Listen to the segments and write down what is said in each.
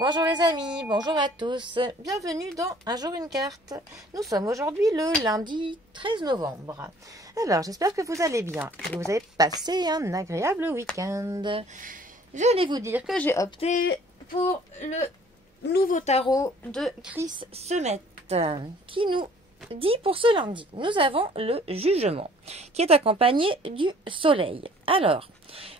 Bonjour les amis, bonjour à tous, bienvenue dans Un jour une carte. Nous sommes aujourd'hui le lundi 13 novembre. Alors j'espère que vous allez bien, que vous avez passé un agréable week-end. J'allais vous dire que j'ai opté pour le nouveau tarot de Chris Semet qui nous dit pour ce lundi, nous avons le jugement qui est accompagné du soleil. Alors,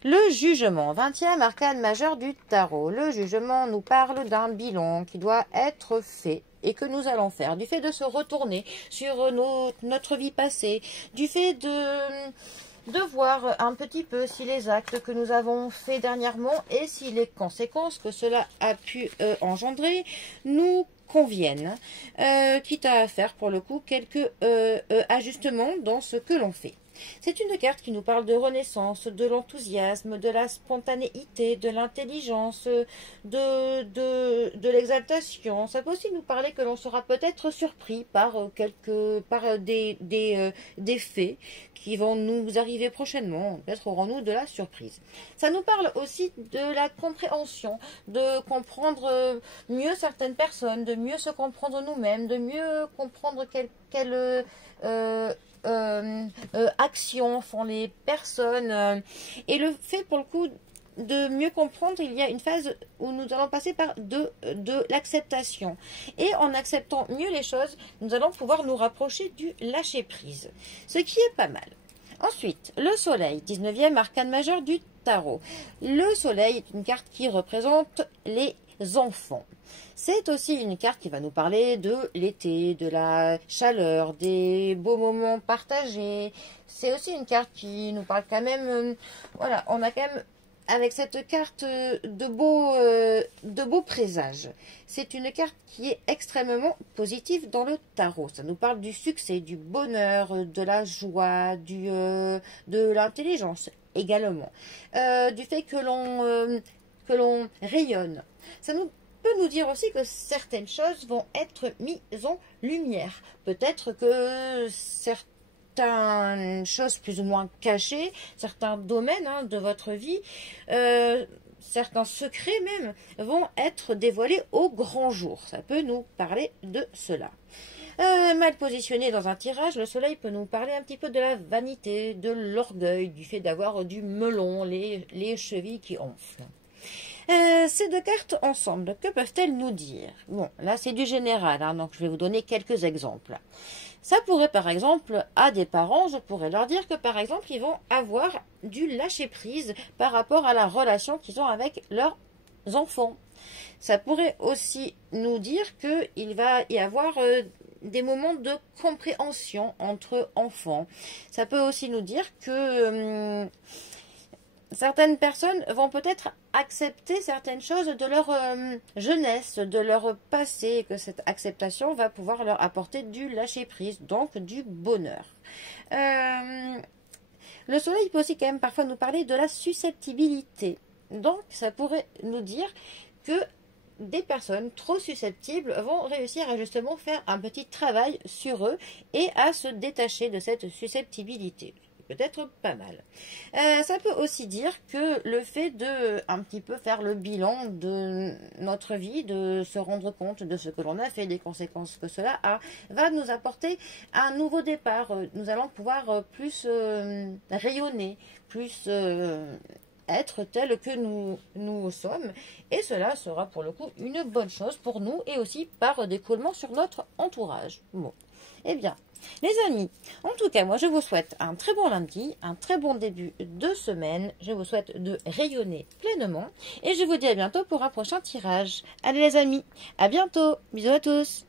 le jugement, 20e arcane majeur du tarot. Le jugement nous parle d'un bilan qui doit être fait et que nous allons faire. Du fait de se retourner sur notre vie passée, du fait de voir un petit peu si les actes que nous avons faits dernièrement et si les conséquences que cela a pu engendrer nous conviennent, quitte à faire pour le coup quelques ajustements dans ce que l'on fait. C'est une carte qui nous parle de renaissance, de l'enthousiasme, de la spontanéité, de l'intelligence, de l'exaltation. Ça peut aussi nous parler que l'on sera peut-être surpris par des faits qui vont nous arriver prochainement. Peut-être aurons-nous de la surprise. Ça nous parle aussi de la compréhension, de comprendre mieux certaines personnes, de mieux se comprendre nous-mêmes, de mieux comprendre quelle actions font les personnes. Et le fait pour le coup de mieux comprendre, il y a une phase où nous allons passer par de l'acceptation. Et en acceptant mieux les choses, nous allons pouvoir nous rapprocher du lâcher-prise. Ce qui est pas mal. Ensuite, le soleil, 19e arcane majeur du tarot. Le soleil est une carte qui représente les enfants. C'est aussi une carte qui va nous parler de l'été, de la chaleur, des beaux moments partagés. C'est aussi une carte qui nous parle quand même, voilà, on a quand même avec cette carte de beaux présages. C'est une carte qui est extrêmement positive dans le tarot. Ça nous parle du succès, du bonheur, de la joie, de l'intelligence également. Du fait que l'on rayonne. Ça peut nous dire aussi que certaines choses vont être mises en lumière. Peut-être que certaines choses plus ou moins cachées, certains domaines de votre vie, certains secrets même, vont être dévoilés au grand jour. Ça peut nous parler de cela. Mal positionné dans un tirage, le soleil peut nous parler un petit peu de la vanité, de l'orgueil, du fait d'avoir du melon, les chevilles qui enflent. Ces deux cartes ensemble, que peuvent-elles nous dire? Bon, là c'est du général, donc je vais vous donner quelques exemples. Ça pourrait par exemple, à des parents, je pourrais leur dire que par exemple, ils vont avoir du lâcher-prise par rapport à la relation qu'ils ont avec leurs enfants. Ça pourrait aussi nous dire qu'il va y avoir des moments de compréhension entre enfants. Ça peut aussi nous dire que certaines personnes vont peut-être accepter certaines choses de leur jeunesse, de leur passé, et que cette acceptation va pouvoir leur apporter du lâcher-prise, donc du bonheur. Le soleil peut aussi quand même parfois nous parler de la susceptibilité. Donc ça pourrait nous dire que des personnes trop susceptibles vont réussir à justement faire un petit travail sur eux et à se détacher de cette susceptibilité. Peut-être pas mal. Ça peut aussi dire que le fait de un petit peu faire le bilan de notre vie, de se rendre compte de ce que l'on a fait, des conséquences que cela a, va nous apporter un nouveau départ. Nous allons pouvoir plus rayonner, plus être tel que nous sommes. Et cela sera pour le coup une bonne chose pour nous et aussi par découlement sur notre entourage. Bon, eh bien, les amis, en tout cas, moi je vous souhaite un très bon lundi, un très bon début de semaine. Je vous souhaite de rayonner pleinement et je vous dis à bientôt pour un prochain tirage. Allez les amis, à bientôt, bisous à tous.